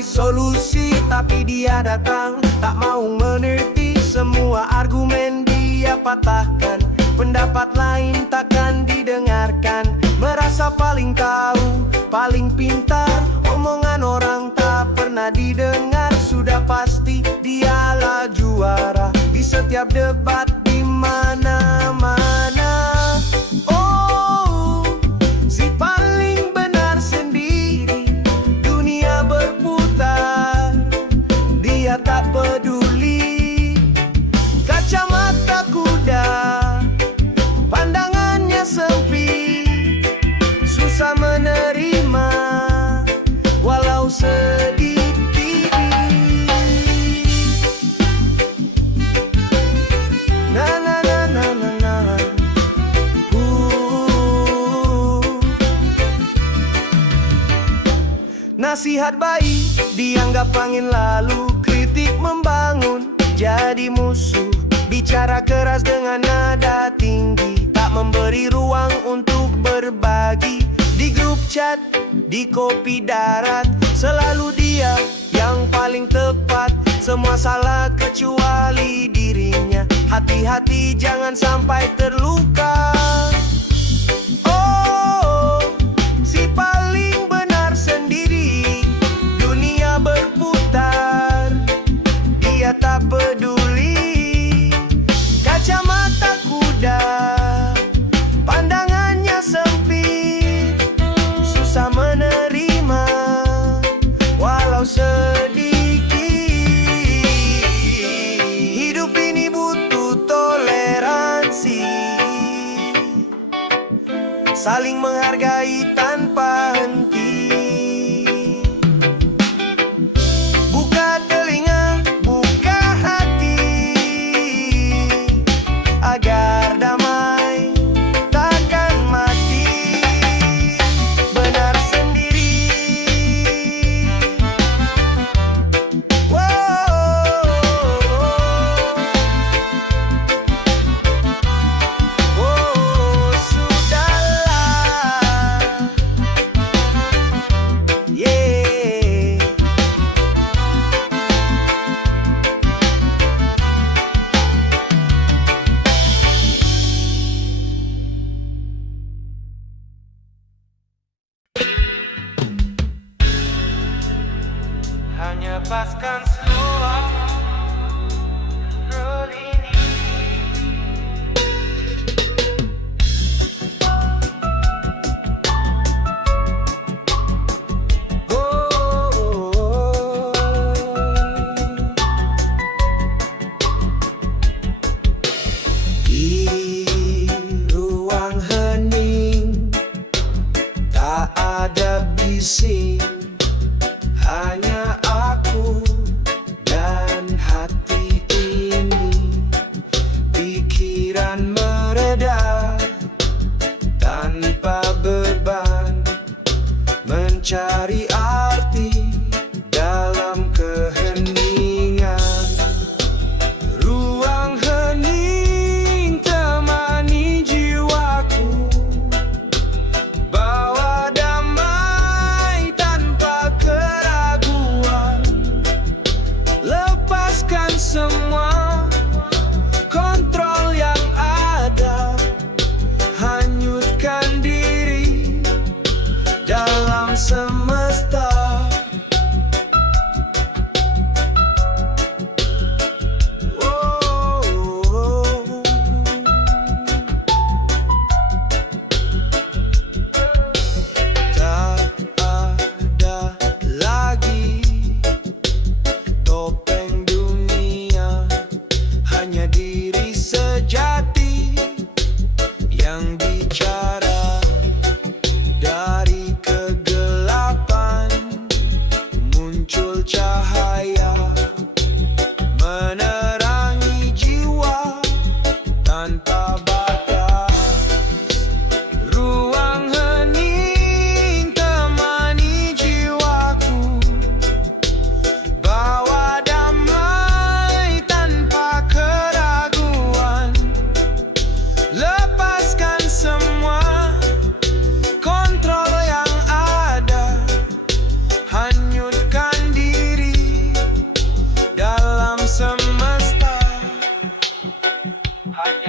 mencari solusi, tapi dia datang tak mau mengerti. Semua argumen dia patahkan, pendapat lain takkan didengarkan. Merasa paling tahu, paling pintar, omongan orang tak pernah didengar. Sudah pasti dialah juara di setiap debat di mana-mana. Oh, si paling benar sendiri, dunia berputar, dia tak peduli. Kacamata kuda, pandangannya sempit, susah menerima walau sedikit. Na na na na na na. Nasihat baik dianggap angin lalu, kritik membangun jadi musuh. Bicara keras dengan nada tinggi, tak memberi ruang untuk berbagi. Di grup chat, di kopi darat, selalu dia yang paling tepat. Semua salah kecuali dirinya. Hati-hati jangan sampai terluka. Oh, si paling benar sendiri, dunia berputar, dia tak peduli. Kacamata kuda, pandangannya sempit, susah menerima walau sedikit. Hidup ini butuh toleransi, saling menghargai tanpa henti. Buka telinga, buka hati, agar damai takkan mati. Benar sendiri. Oh, sudahlah. Yeah. Hanya paskan slow roll ini. Di ruang hening tak ada bising, hanya aku dan hati ini. Pikiran mereda tanpa beban, mencari arti dalam keheningan. Ruang hening temani jiwaku, bawa damai tanpa keraguan. Lepaskan semua kontrol yang ada, hanyutkan diri dalam semesta. Oh, tak ada lagi topeng dunia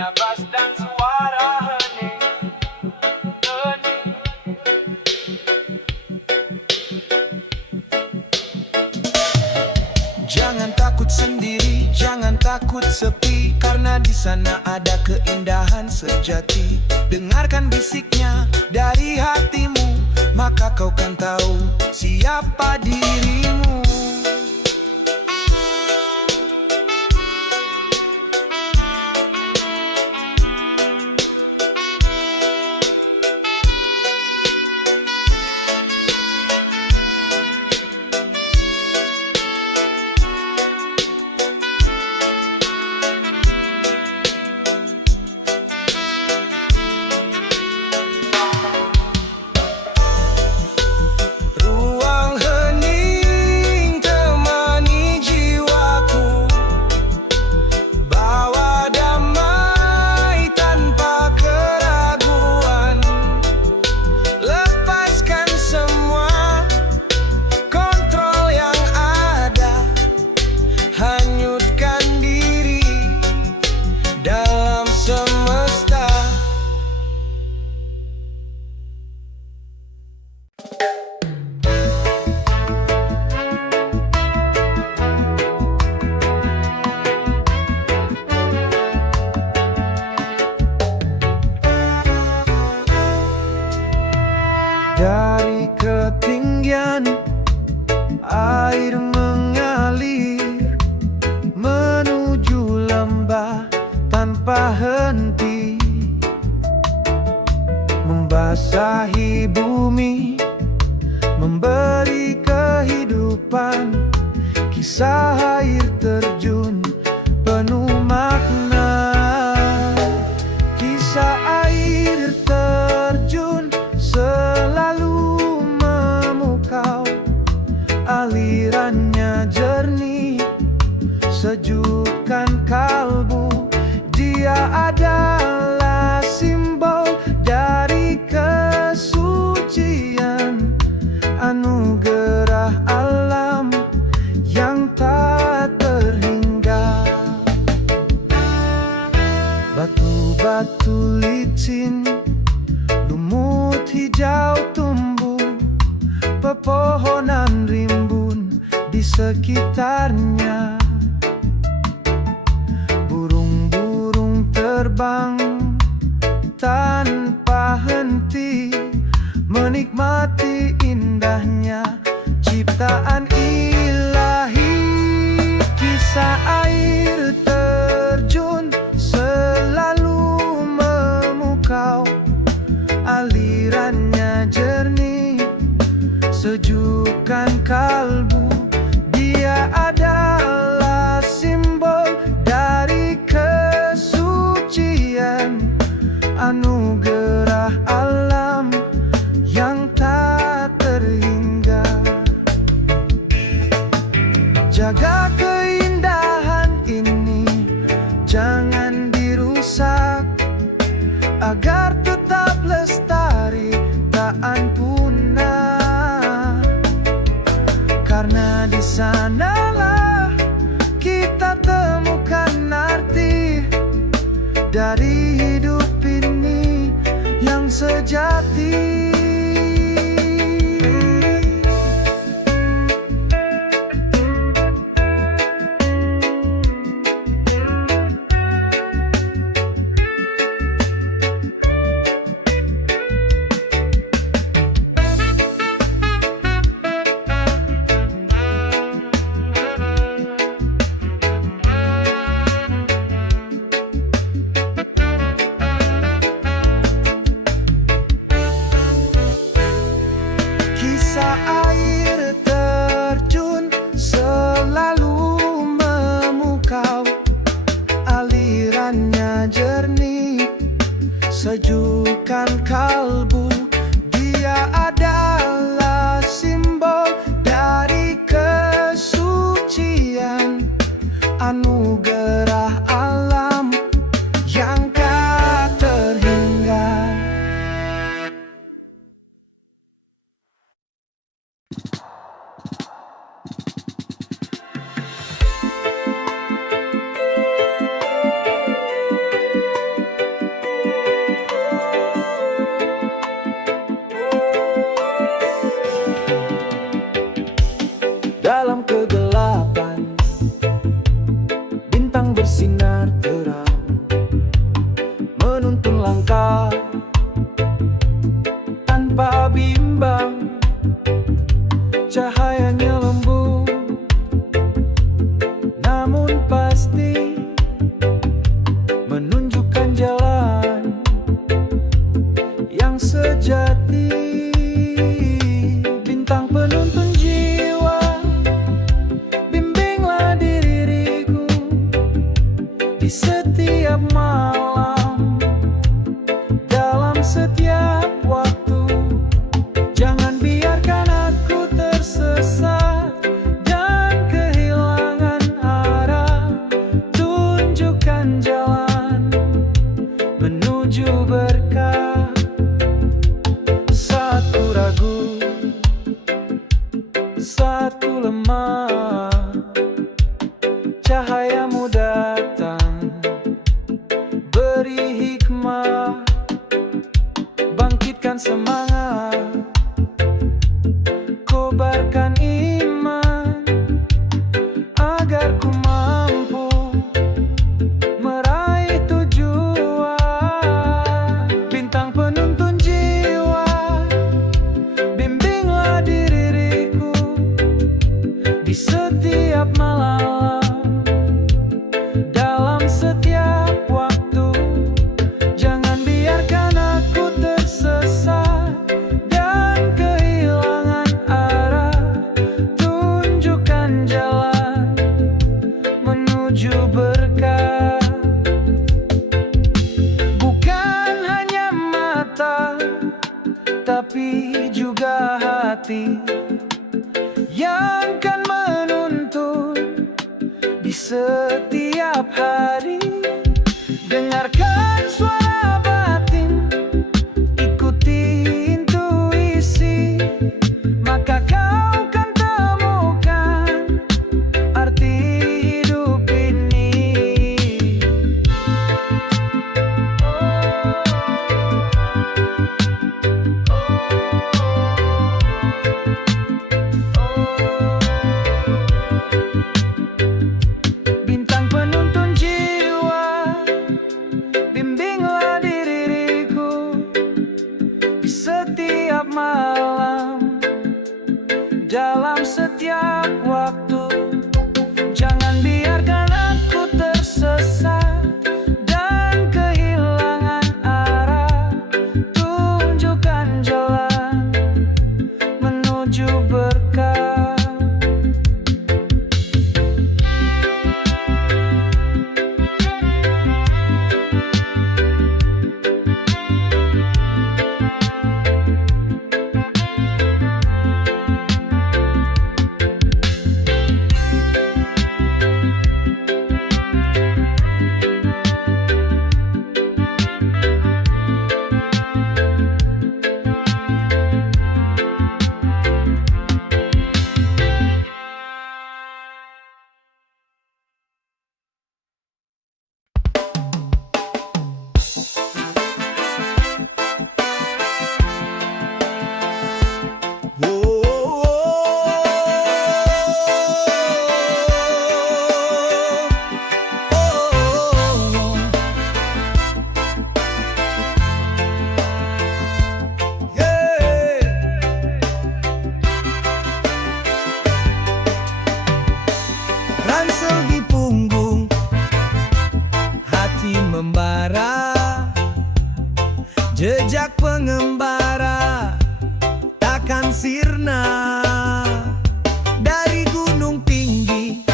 Bunyinya bass dan suara hening. Jangan takut sendiri, jangan takut sepi, karena di sana ada keindahan sejati. Dengarkan bisiknya dari hatimu, maka kau kan tahu siapa dirimu. Dari ketinggian air mengalir menuju lembah tanpa henti, membasahi bumi, memberi kehidupan. Kisah air terjun penuh makna. Kisah air terjun selalu memukau, alirannya jernih, sejukkan kalbu. Dia adalah simbol dari kesucian, anugerah alam yang tak terhingga. Batu-batu licin, lumut hijau tumbuh, pepohonan rimbun di sekitarnya. Burung-burung terbang tanpa henti, menikmati indahnya ciptaan ilahi. Kisah air terjun selalu memukau, alirannya jernih, sejukkan kalbu. Dia adalah simbol dari kesucian, anugerah alam yang tak terhingga. Jaga keindahan ini, jangan dirusak, agar tetap lestari tak punah. Karena di sanalah kita temukan arti dari hidup ini yang sejati. Kisah air terjun selalu memukau, alirannya jernih, sejukkan kalbu. Dia adalah simbol dari kesucian, anugerah alam yang tak terhingga. berkah. Bukan hanya mata, tapi juga hati yang kan menuntun di setiap hari. Dengarkan suara batin, ikuti intuisi, maka kau kan temukan arti hidup ini. Bintang penuntun jiwa, bimbinglah diriku di setiap malam, dalam setiap waktu. Jangan biarkan aku tersesat dan kehilangan arah. Tunjukkan jalan menuju berkah. Ransel di punggung, hati membara, jejak pengembara takkan sirna. Dari gunung tinggi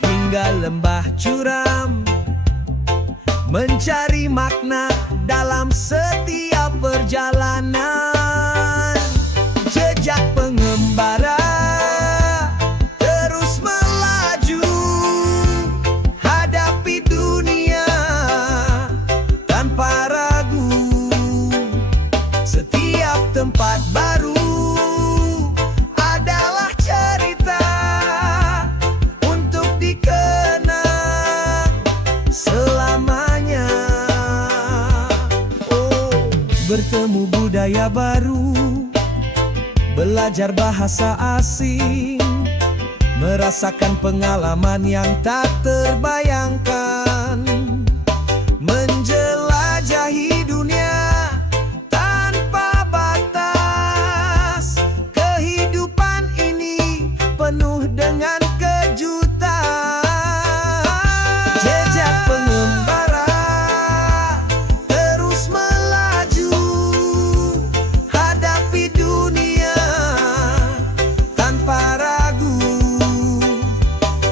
hingga lembah curam, mencari makna dalam setiap perjalanan. Jejak pengembara terus melaju, hadapi dunia tanpa ragu. Setiap tempat baru adalah cerita untuk dikenang selamanya. Oh, bertemu budaya baru, belajar bahasa asing, merasakan pengalaman yang tak terbayangkan, menjelajahi dunia tanpa batas. Kehidupan ini penuh dengan kejutan. Jejak pengembara terus melaju, hadapi dunia tanpa ragu.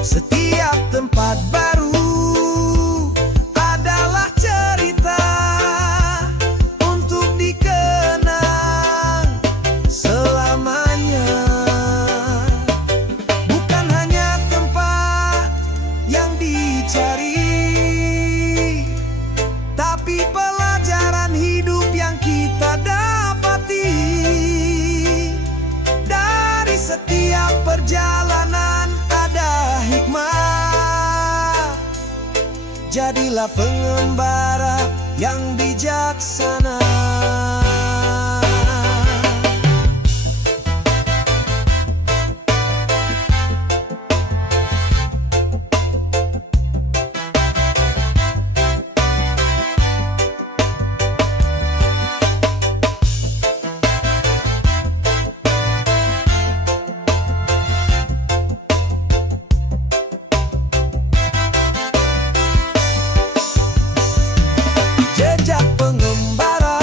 Setiap tempat baru adalah cerita untuk dikenang selamanya. Bukan hanya tempat yang dicari, tapi pelajaran hidup yang kita dapati. Dari setiap perjalanan ada hikmah. Jadilah pengembara yang bijaksana. Jejak pengembara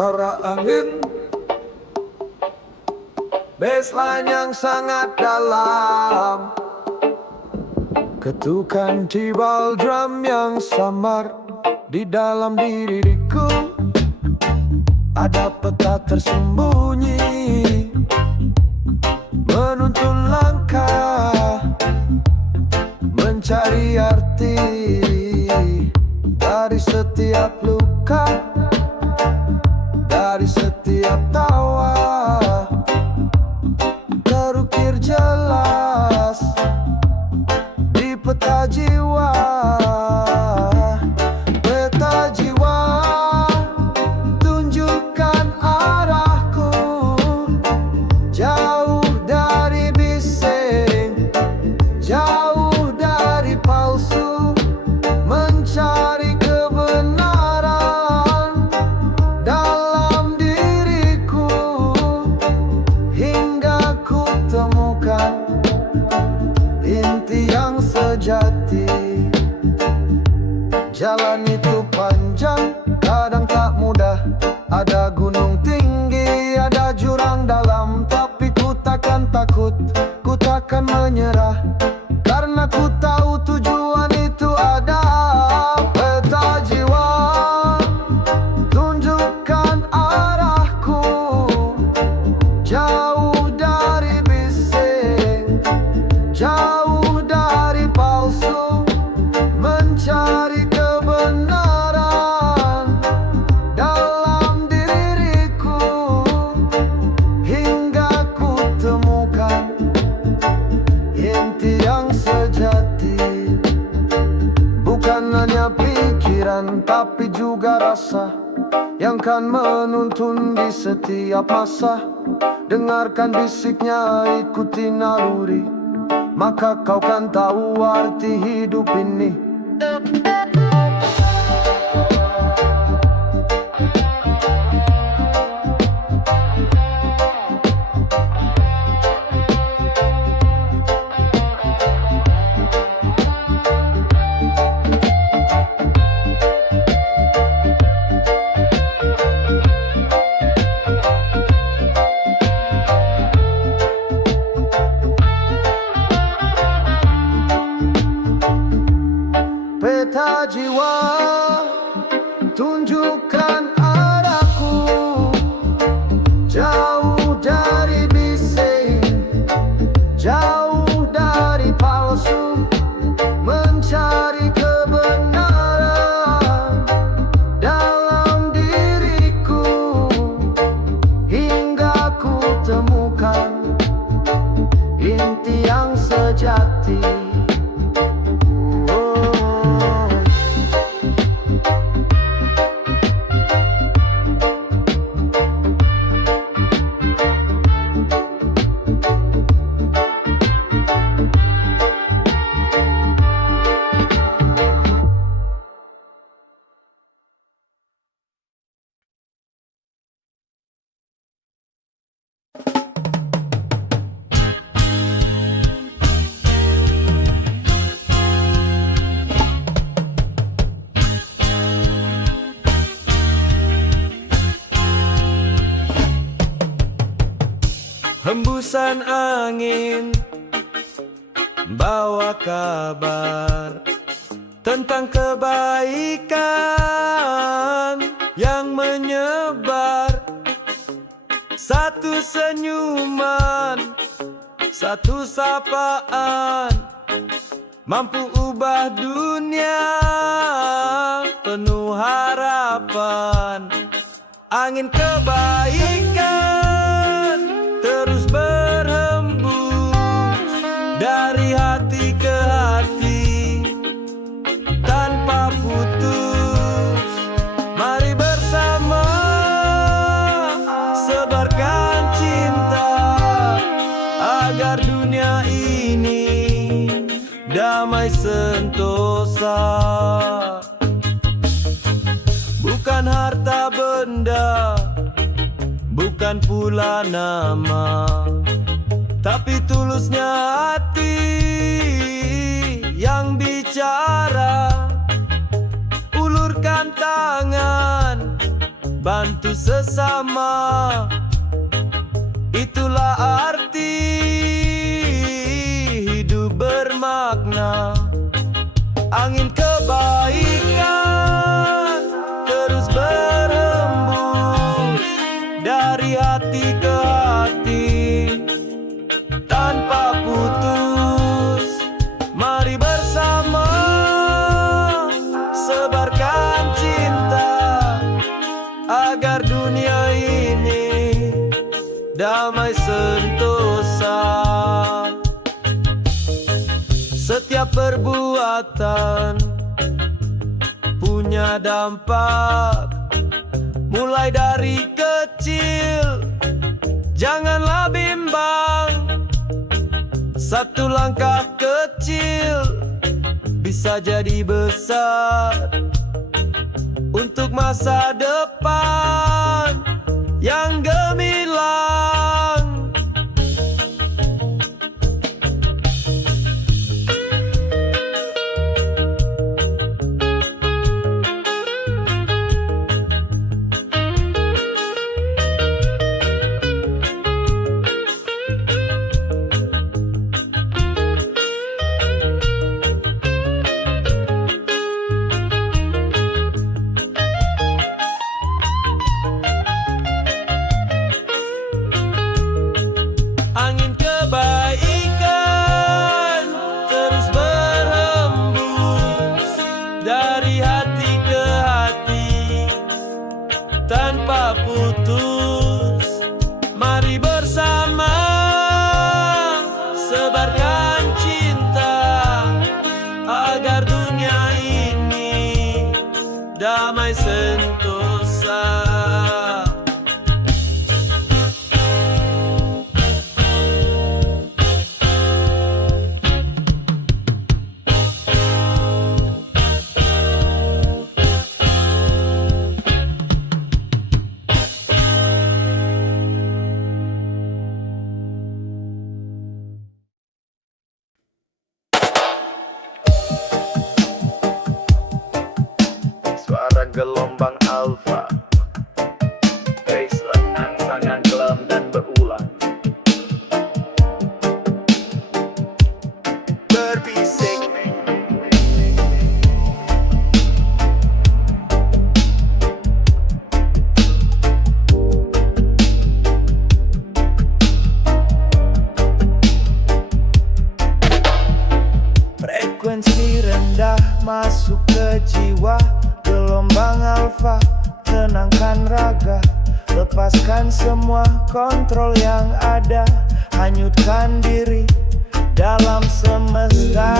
Bara angin, baseline yang sangat dalam, ketukan tibal drum yang samar di dalam diriku. Ada peta tersembunyi menuntun langkah, mencari arti dari setiap luka, dari setiap tawa. Terukir jelas di peta jiwa. Peta jiwa tunjukkan arahku, jauh dari bising, jauh dari palsu, mencari kebenaran dalam diriku, hingga ku temukan inti yang sejati. Jalan itu panjang, kadang tak mudah. Ada gunung tinggi, ada jurang dalam. Tapi ku takkan takut, ku takkan menyerah, karena ku tahu tujuan itu ada. Peta jiwa tunjukkan arahku, jauh dari bising, jauh dari palsu, mencari kebenaran dalam diriku, hingga ku temukan inti yang sejati. Bukan hanya pikiran, tapi juga rasa yang kan menuntun di setiap masa. Dengarkan bisiknya, ikuti naluri, maka kau kan tahu arti hidup ini. Peta jiwa tunjukkan arahku, jauh dari bising, jauh dari palsu, mencari kebenaran dalam diriku, hingga ku temukan inti yang sejati. Hembusan angin bawa kabar tentang kebaikan yang menyebar. Satu senyuman, satu sapaan, mampu ubah dunia penuh harapan. Angin kebaikan terus berhembus dari hati ke hati tanpa putus. Mari bersama sebarkan cinta agar dunia ini damai sentosa. Bukan harta benda, bukan pula nama, tapi tulusnya hati yang bicara. Ulurkan tangan, bantu bantu sesama. Itulah arti hidup bermakna. Angin kebaikan terus berhembus dari hati ke hati tanpa putus. Mari bersama sebarkan cinta agar dunia ini damai sentosa. Setiap perbuatan punya dampak, mulai dari kecil, janganlah bimbang. Satu langkah kecil bisa jadi besar untuk masa depan yang gemilang. Angin kebaikan terus berhembus dari hati ke hati tanpa putus. Mari bersama sebarkan cinta agar dunia ini damai sentosa. Suara gelombang alfa, baseline angsangan kelam dan berulang, Berbisik frekuensi rendah masuk ke jiwa. Gelombang alfa, tenangkan raga, lepaskan semua kontrol yang ada, hanyutkan diri dalam semesta.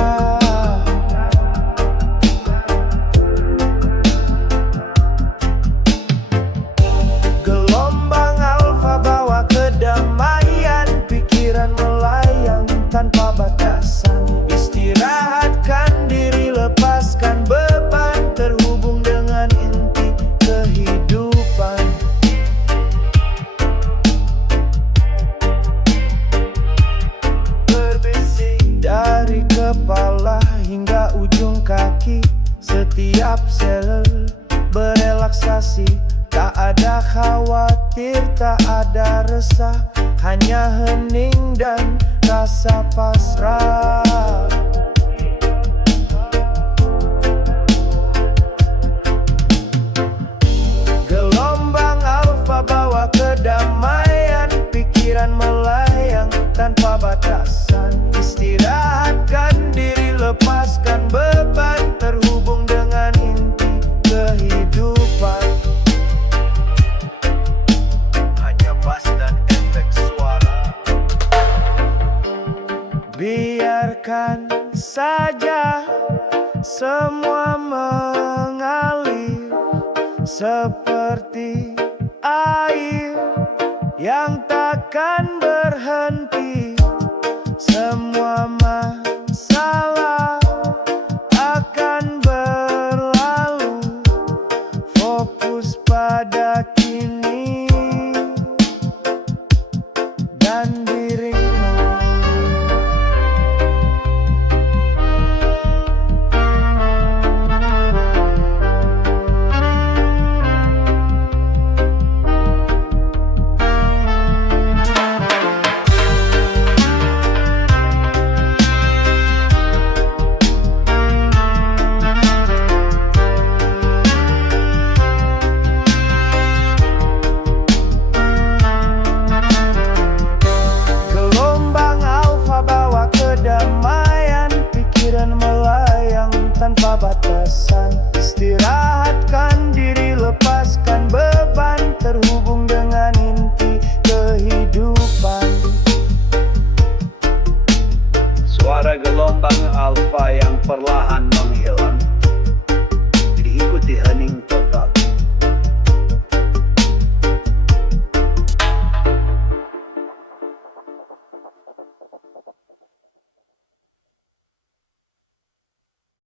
Gelombang alfa bawa kedamaian, pikiran melayang tanpa batasan. Istirahatkan diri, lepaskan beban, terhubung dengan inti kehidupan. Berbisik dari kepala hingga ujung kaki, setiap sel berelaksasi. Tak ada khawatir, tak ada resah, hanya hening dan rasa pasrah. Gelombang alfa bawa kedamaian, pikiran melayang tanpa batasan. Istirahatkan diri, lepaskan beban, terhubung dengan inti kehidupan. hanya bass dan efek suara. Biarkan saja semua mengalir seperti air yang takkan berhenti. Semua masalah akan berlalu, fokus pada kini dan dirimu. tanpa batasan. Istirahatkan diri, lepaskan beban, terhubung dengan inti kehidupan. Suara gelombang alfa yang perlahan menghilang, diikuti hening